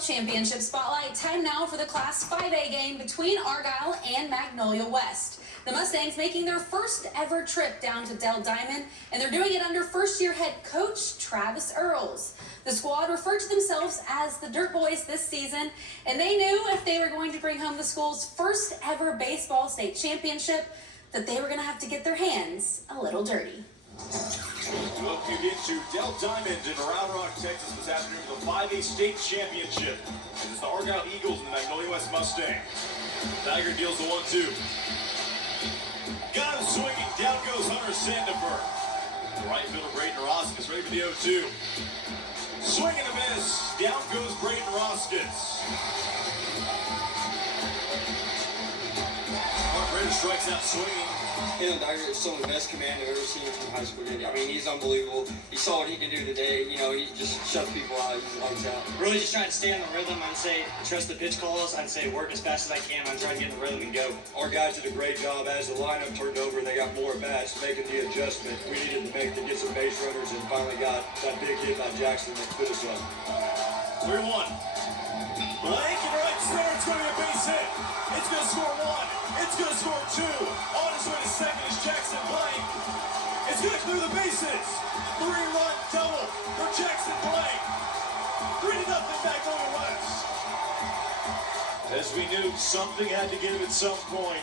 Championship Spotlight. Time now for the Class 5A game between Argyle and Magnolia West. The Mustangs making their first ever trip down to Dell Diamond, and they're doing it under first-year head coach Travis Earls. The squad referred to themselves as the Dirt Boys this season, and they knew if they were going to bring home the school's first ever baseball state championship, that they were going to have to get their hands a little dirty. Welcome you into Dell Diamond in Round Rock, Texas this afternoon for the 5A state championship. And it's the Argyle Eagles and the Magnolia West Mustangs. Tiger deals the 1-2. Got him swinging. Down goes Hunter Sandenberg. The right fielder Braden Roskis ready for the 0-2. Swing and a miss. Down goes Braden Roskis. Mark Braden strikes out swinging. You know, Tiger is some of the best command I've ever seen from high school. I mean, he's unbelievable. You saw what he can do today. You know, he just shuts people out. He's lights out. Really just trying to stay on the rhythm. I'd say trust the pitch calls. I'd say work as fast as I can. I'm trying to get in the rhythm and go. Our guys did a great job as the lineup turned over and they got more bats, making the adjustment we needed to make to get some base runners, and finally got that big hit by Jackson that put us up. 3-1. Blank in right center. It's going to be a base hit. It's going to score one. It's going to score two. On his way to second is Jackson Blank. It's going to clear the bases. 3-run double for Jackson Blank. 3-0 Magnolia West. As we knew, something had to give at some point,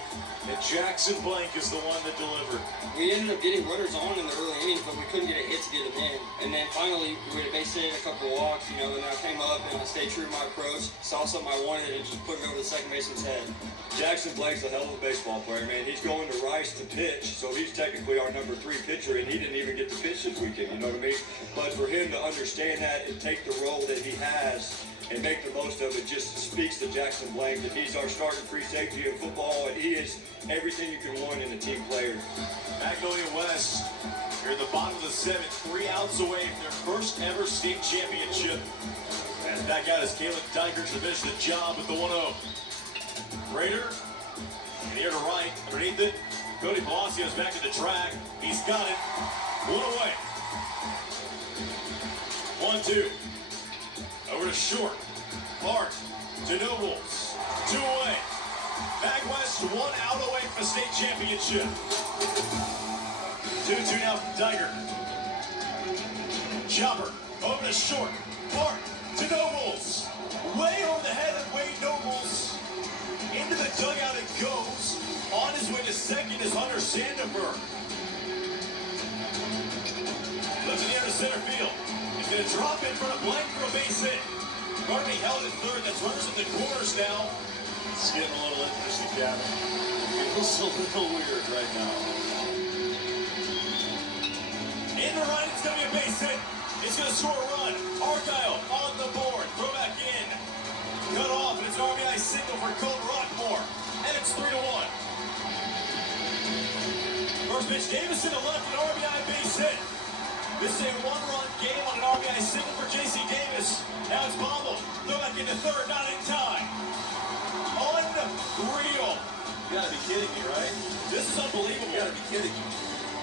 and Jackson Blank is the one that delivered. We ended up getting runners on in the early innings, but we couldn't get a hit to get them in. And then finally, we had a base hit, a couple of walks, you know, and I came up and I stayed true to my approach, saw something I wanted, and just put it over the second baseman's head. Jackson Blake's a hell of a baseball player, man. He's going to Rice to pitch, so he's technically our number 3 pitcher, and he didn't even get to pitch this weekend, you know what I mean? But for him to understand that and take the role that he has and make the most of it just speaks to Jackson Blank that he's our starting free safety in football, and he is everything you can want in a team player. Magnolia West, here at the bottom of the 7th, 3 outs away from their first ever state championship. And back out is Caleb Dykert to finish the job with the 1-0. Raider, and here to right, underneath it, Cody Palacios back to the track. He's got it. 1 away. 1-2. Over to short. Hart to Nobles. 2 away. Mag West 1 out away from the state championship. 2-2 now from Tiger. Chopper over to short. Hart to Nobles. Way over the head of Wade Nobles. Into the dugout it goes. On his way to second is Hunter Sandenberg. Looks in the air to center field. He's going to drop in front of Blank for a base hit. Garvey held at third. That's runners in the corners now. It's getting a little interesting, Gavin. It feels a little weird right now. In the right, it's going to be a base hit. It's going to score a run. Argyle on the board. Throw back in. Cut off, and it's an RBI single for Cole Rockmore. And it's 3-1. First pitch, Davison to left, an RBI base hit. This is a 1-run game on an RBI single for J.C. Davis. Now it's bobbled. Throw back into third, not in time. Unreal. You gotta be kidding me, right? This is unbelievable. You gotta be kidding me.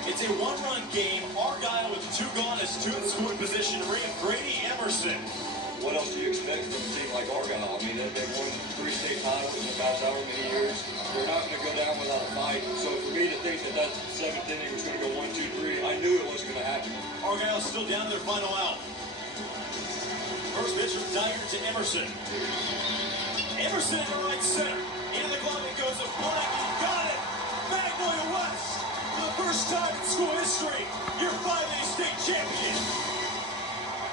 It's a 1-run game. Argyle with 2 gone as 2 in scoring position to bring in Brady Emerson. What else do you expect from a team like Argyle? I mean, they've won 3 state titles in the past however many years. They're not going to go down without a fight. So for me to think that that 7th inning was going to go 1-2-3, I knew it wasn't going to happen. Argyle's still down to their final out. First pitch from Dyer to Emerson. Emerson in the right center. Into the glove it goes to Blank. He got it. Magnolia West, for the first time in school history, your 5A state champion.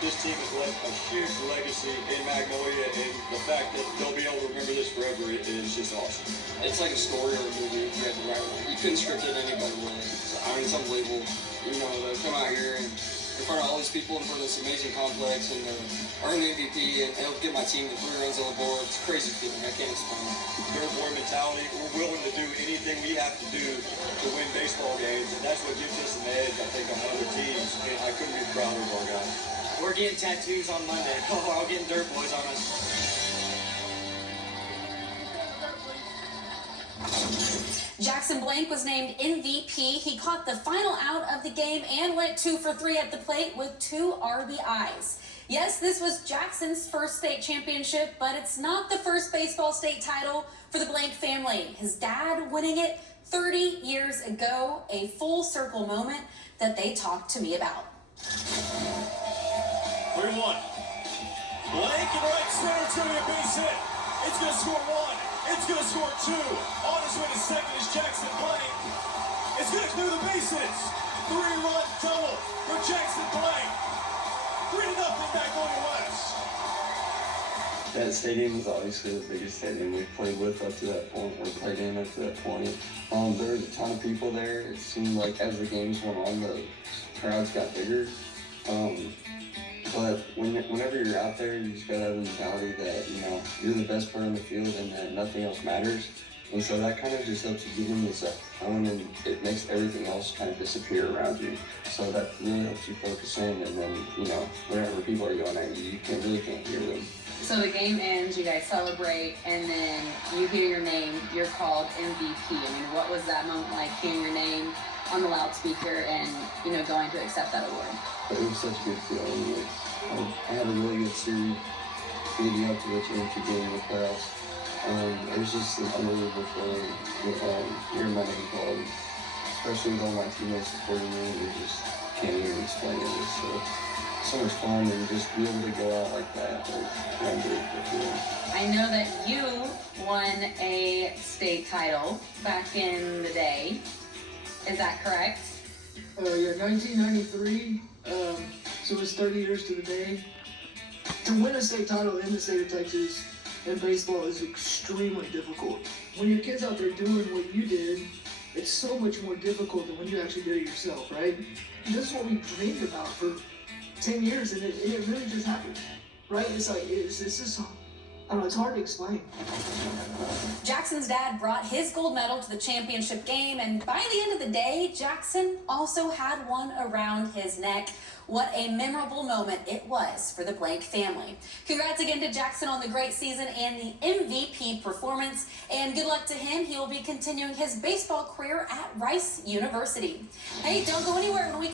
This team has left a huge legacy in Magnolia, and the fact that they'll be able to remember this forever is just awesome. It's like a story or a movie. You had to write it. You couldn't script it any better way. I mean, it's unbelievable. You know, to come out here and in front of all these people, in front of this amazing complex, and earn the MVP and help get my team to 3 runs on the board. It's a crazy feeling. I can't explain it. Third boy mentality. We're willing to do anything we have to do to win baseball games, and that's what gives us an edge, I think, on other teams. And I couldn't be prouder of our guys. We're getting tattoos on Monday. Oh, we're all getting Dirt Boys on us. Jackson Blank was named MVP. He caught the final out of the game and went 2 for 3 at the plate with 2 RBIs. Yes, this was Jackson's first state championship, but it's not the first baseball state title for the Blank family. His dad winning it 30 years ago, a full circle moment that they talked to me about. 3-1. Blank in right center, it's going to be a base hit. It's going to score one. It's going to score two. On his way to second is Jackson Blank. It's going to clear the bases. 3-run double for Jackson Blank. 3-0 Magnolia West. That stadium was obviously the biggest stadium we've played with up to that point, or played in up to that point. There was a ton of people there. It seemed like as the games went on, the crowds got bigger. But whenever you're out there, you just gotta have the mentality that, you know, you're the best player in the field and that nothing else matters. And so that kind of just helps you get in this zone, and it makes everything else kind of disappear around you. So that really helps you focus in, and then, you know, whenever people are going at you, really can't hear them. So the game ends, you guys celebrate, and then you hear your name, you're called MVP. I mean, what was that moment like, hearing your name on the loudspeaker and, you know, going to accept that award? But it was such a good feeling. I had a really good series leading up to the championship game in the playoffs. It was just an unbelievable feeling hearing my name called, especially with all my teammates supporting me. You just can't even explain it. It's so much fun, and just be able to go out like that. I'm grateful for. I know that you won a state title back in the day. Is that correct? Yeah, 1993. So it's 30 years to the day. To win a state title in the state of Texas in baseball is extremely difficult. When your kid's out there doing what you did, it's so much more difficult than when you actually did it yourself, right? And this is what we dreamed about for 10 years, and it really just happened, right? It's like, it's just, I don't know, it's hard to explain. Jackson's dad brought his gold medal to the championship game, and by the end of the day, Jackson also had one around his neck. What a memorable moment it was for the Blank family. Congrats again to Jackson on the great season and the MVP performance, and good luck to him. He will be continuing his baseball career at Rice University. Hey, don't go anywhere when we